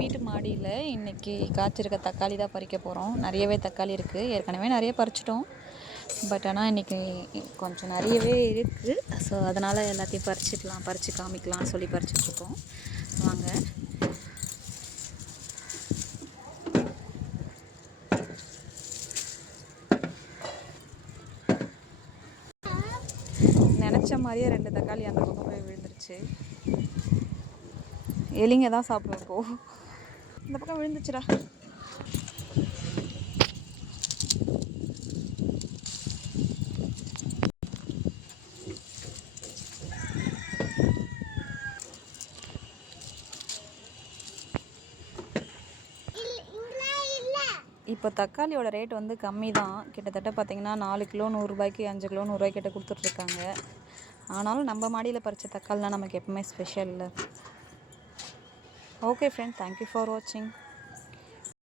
வீட்டு மாடியில் இன்றைக்கி காய்ச்சிருக்க தக்காளி தான் பறிக்க போகிறோம். நிறையவே தக்காளி இருக்குது. ஏற்கனவே நிறைய பறிச்சிட்டோம். பட் ஆனால் இன்றைக்கி கொஞ்சம் நிறையவே இருக்குது. ஸோ அதனால் எல்லாத்தையும் பறித்து காமிக்கலாம்னு சொல்லி பறிச்சிட்ருக்கோம். வாங்க. நினச்ச மாதிரியே 2 தக்காளி அந்த பக்கம் போய் விழுந்துருச்சு. எலிங்க தான் சாப்பிடும். இப்போது இந்த பக்கம் விழுந்துச்சுடா. இப்போ தக்காளியோட ரேட் வந்து கம்மி தான். கிட்டத்தட்ட பார்த்திங்கன்னா 4 கிலோ 100 ரூபாய்க்கு, 5 கிலோ 100 ரூபாய்க்கிட்ட கொடுத்துட்ருக்காங்க. ஆனாலும் நம்ம மாடியில் பறித்த தக்காளிலாம் நமக்கு எப்பவுமே ஸ்பெஷல் இல்லை. ஓகே ஃப்ரெண்ட், தேங்க்யூ ஃபார் வாட்சிங்.